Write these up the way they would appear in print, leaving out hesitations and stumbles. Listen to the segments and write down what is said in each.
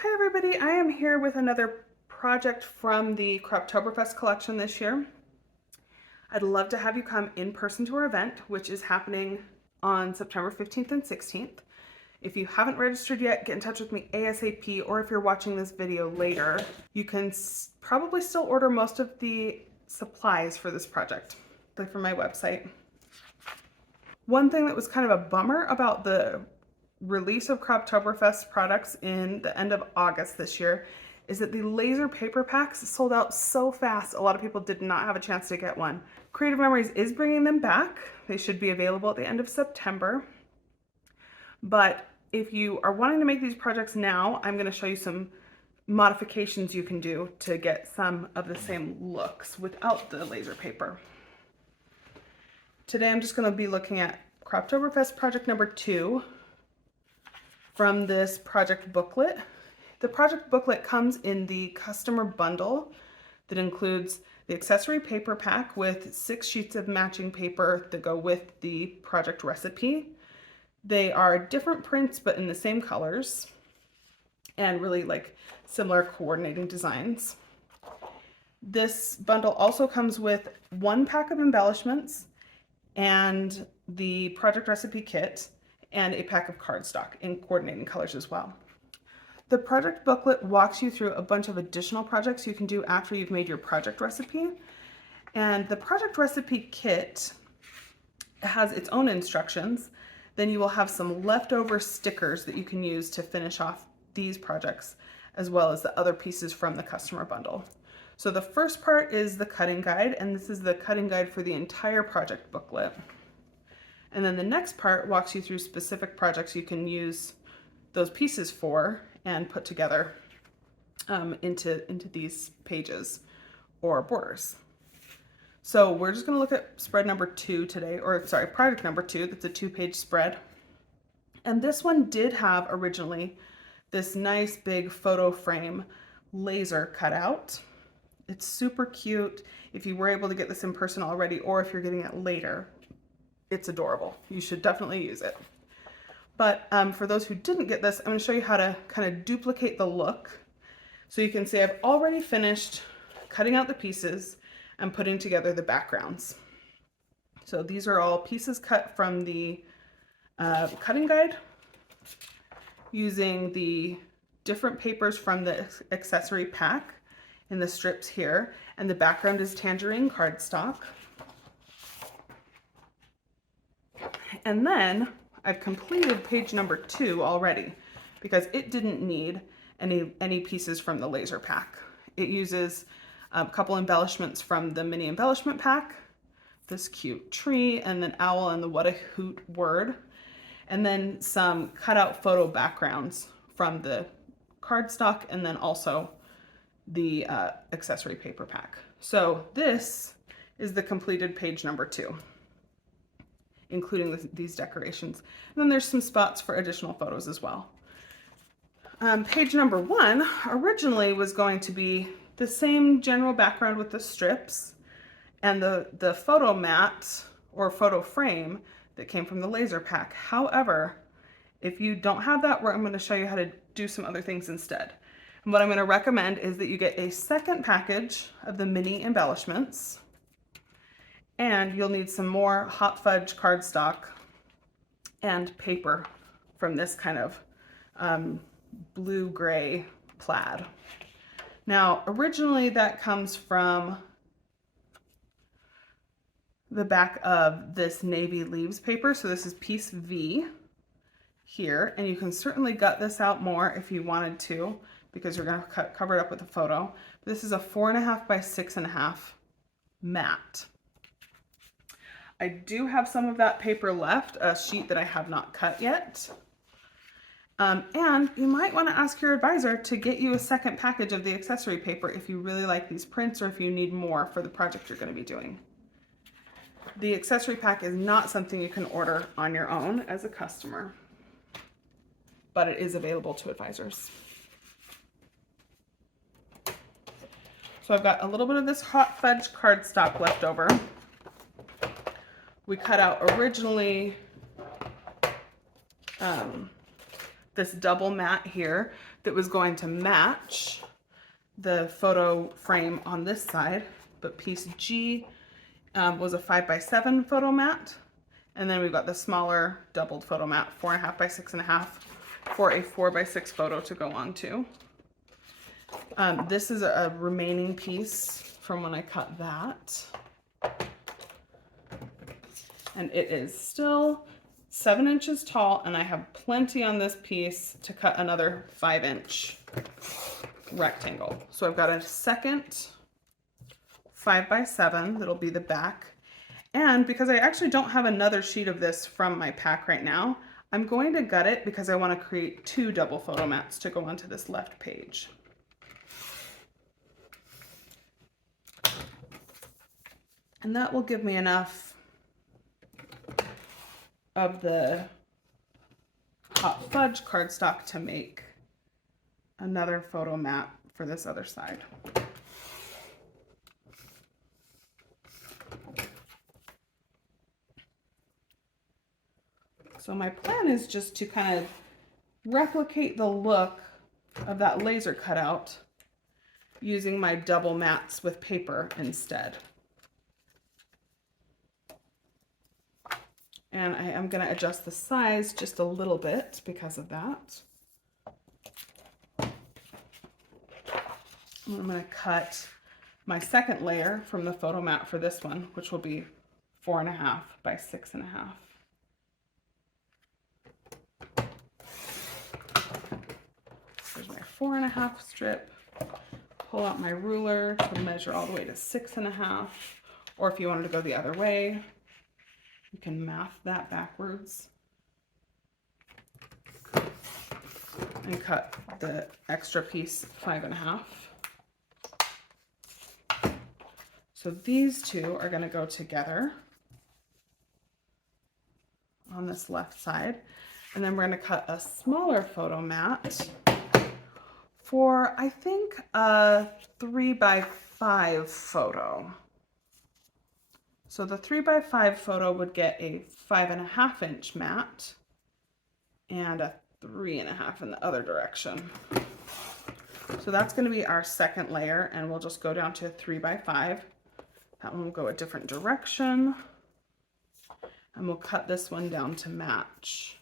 Hi everybody, I am here with another project from the Croptoberfest collection this year. I'd love to have you come in person to our event, which is happening on September 15th and 16th. If you haven't registered yet, get in touch with me ASAP, or if you're watching this video later, you can probably still order most of the supplies for this project, like from my website. One thing that was kind of a bummer about the release of Croptoberfest products in the end of August this year is that the laser paper packs sold out so fast. A lot of people did not have a chance to get one. Creative Memories is bringing them back. They should be available at the end of September. But if you are wanting to make these projects now, I'm going to show you some modifications you can do to get some of the same looks without the laser paper. Today I'm just going to be looking at Croptoberfest project number 2 from this project booklet. The project booklet comes in the customer bundle that includes the accessory paper pack with 6 sheets of matching paper that go with the project recipe. They are different prints but in the same colors and really like similar coordinating designs. This bundle also comes with 1 pack of embellishments and the project recipe kit and a pack of cardstock in coordinating colors as well. The project booklet walks you through a bunch of additional projects you can do after you've made your project recipe. And the project recipe kit has its own instructions. Then you will have some leftover stickers that you can use to finish off these projects, as well as the other pieces from the customer bundle. So the first part is the cutting guide, and this is the cutting guide for the entire project booklet. And then the next part walks you through specific projects you can use those pieces for and put together into these pages or borders. So we're just going to look at spread number 2 today, or sorry, project number 2. That's a 2-page spread. And this one did have originally this nice big photo frame laser cutout. It's super cute. If you were able to get this in person already, or if you're getting it later, it's adorable. You should definitely use it. But for those who didn't get this, I'm going to show you how to kind of duplicate the look. So you can see I've already finished cutting out the pieces and putting together the backgrounds. So these are all pieces cut from the cutting guide using the different papers from the accessory pack in the strips here, and the background is tangerine cardstock. And then I've completed page number 2 already because it didn't need any pieces from the laser pack. It uses a couple embellishments from the mini embellishment pack, this cute tree and an owl and the what a hoot word, and then some cutout photo backgrounds from the cardstock and then also the accessory paper pack. So this is the completed page number 2, including these decorations. And then there's some spots for additional photos as well. Page number 1 originally was going to be the same general background with the strips and the photo mat or photo frame that came from the laser pack. However, if you don't have that, I'm going to show you how to do some other things instead. And what I'm going to recommend is that you get a second package of the mini embellishments, and you'll need some more hot fudge cardstock and paper from this kind of blue-gray plaid. Now, originally that comes from the back of this navy leaves paper. So this is piece V here, and you can certainly gut this out more if you wanted to, because you're going to cover it up with a photo. This is a 4.5 by 6.5 mat. I do have some of that paper left, a sheet that I have not cut yet. And you might want to ask your advisor to get you a second package of the accessory paper if you really like these prints or if you need more for the project you're going to be doing. The accessory pack is not something you can order on your own as a customer, but it is available to advisors. So I've got a little bit of this hot fudge cardstock left over. We cut out originally this double mat here that was going to match the photo frame on this side, but piece G was a 5x7 photo mat. And then we've got the smaller doubled photo mat, 4.5 by 6.5 for a 4x6 photo to go on to. This is a remaining piece from when I cut that. And it is still 7 inches tall, and I have plenty on this piece to cut another 5-inch rectangle. So I've got a second 5x7 that'll be the back. And because I actually don't have another sheet of this from my pack right now, I'm going to gut it because I want to create 2 double photo mats to go onto this left page. And that will give me enough of the hot fudge cardstock to make another photo mat for this other side. So my plan is just to kind of replicate the look of that laser cutout using my double mats with paper instead. And I am going to adjust the size just a little bit because of that. And I'm going to cut my second layer from the photo mat for this one, which will be 4.5 by 6.5. There's my 4.5 strip. Pull out my ruler to measure all the way to 6.5, or if you wanted to go the other way, you can math that backwards and cut the extra piece 5.5. So these two are going to go together on this left side, and then we're going to cut a smaller photo mat for, I think, a 3x5 photo. So the 3x5 photo would get a 5.5-inch mat and a 3.5 in the other direction. So that's going to be our second layer, and we'll just go down to a 3x5. That one will go a different direction, and we'll cut this one down to match,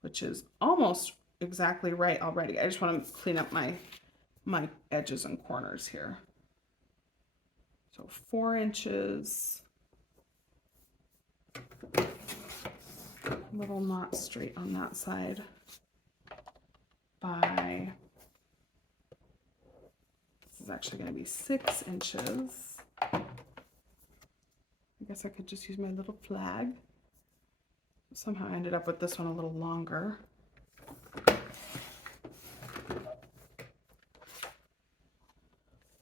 which is almost exactly right already. I just want to clean up my edges and corners here. So 4 inches, little not straight on that side, by, this is actually going to be 6 inches. I guess I could just use my little flag. Somehow I ended up with this one a little longer.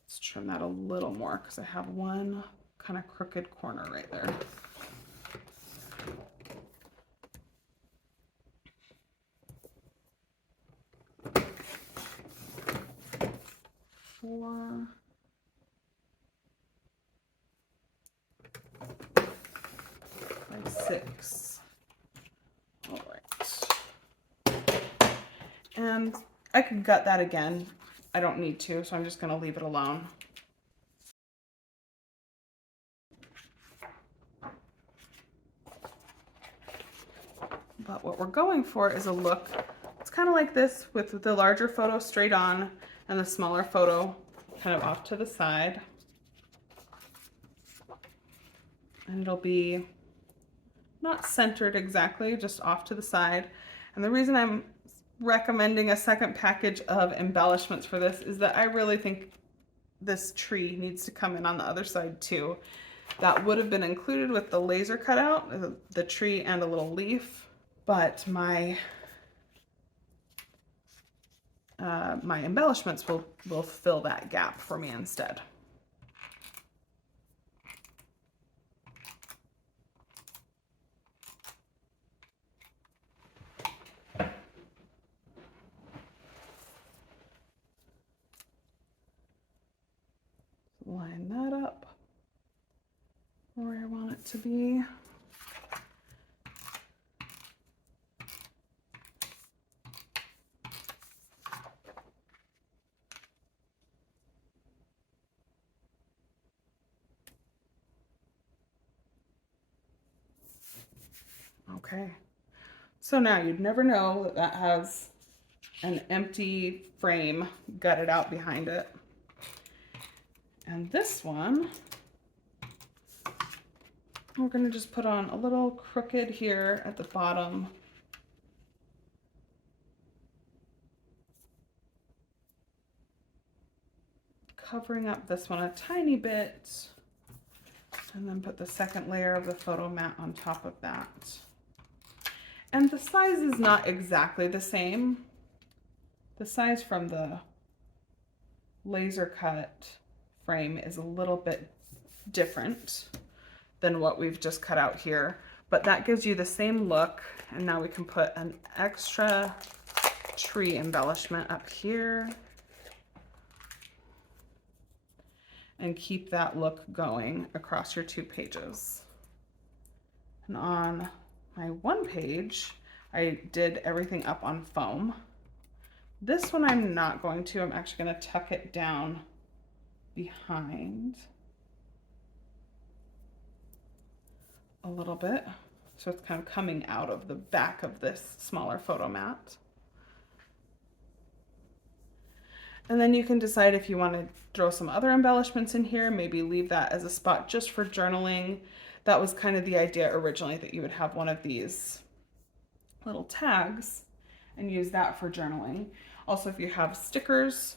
Let's trim that a little more because I have one kind of crooked corner right there. Four. By 6. All right. And I could gut that again. I don't need to, so I'm just going to leave it alone. But what we're going for is a look, it's kind of like this with the larger photo straight on and the smaller photo kind of off to the side. And it'll be not centered exactly, just off to the side. And the reason I'm recommending a second package of embellishments for this is that I really think this tree needs to come in on the other side too. That would have been included with the laser cutout, the tree and a little leaf, but my my embellishments will fill that gap for me instead. Line that up where I want it to be. Okay, so now you'd never know that that has an empty frame gutted out behind it. And this one, we're going to just put on a little crooked here at the bottom. Covering up this one a tiny bit, and then put the second layer of the photo mat on top of that. And the size is not exactly the same. The size from the laser cut frame is a little bit different than what we've just cut out here, but that gives you the same look. And now we can put an extra tree embellishment up here and keep that look going across your 2 pages. And on my 1 page, I did everything up on foam. This one I'm not going to. I'm actually going to tuck it down behind a little bit, so it's kind of coming out of the back of this smaller photo mat. And then you can decide if you want to throw some other embellishments in here, maybe leave that as a spot just for journaling. That was kind of the idea originally, that you would have one of these little tags and use that for journaling. Also, if you have stickers,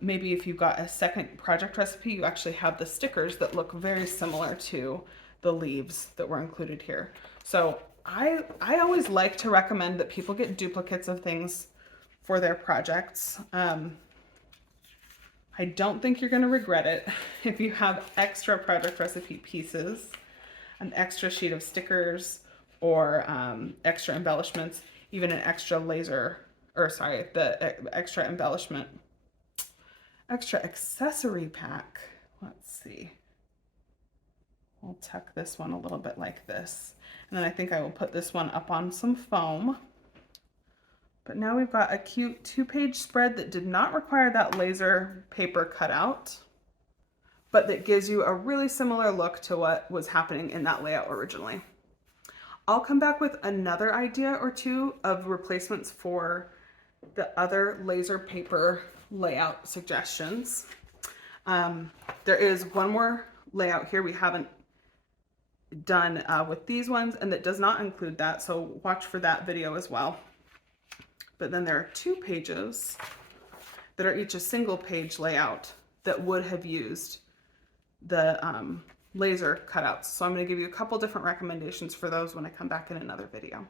maybe if you've got a second project recipe, you actually have the stickers that look very similar to the leaves that were included here. So I always like to recommend that people get duplicates of things for their projects. I don't think you're going to regret it if you have extra project recipe pieces, an extra sheet of stickers, or extra embellishments, even an extra the extra embellishment, extra accessory pack. Let's see. We'll tuck this one a little bit like this. And then I think I will put this one up on some foam. But now we've got a cute 2-page spread that did not require that laser paper cutout, but that gives you a really similar look to what was happening in that layout originally. I'll come back with another idea or 2 of replacements for the other laser paper layout suggestions. There is one more layout here we haven't done with these ones, and that does not include that, so watch for that video as well. But then there are 2 pages that are each a single page layout that would have used the laser cutouts. So I'm going to give you a couple different recommendations for those when I come back in another video.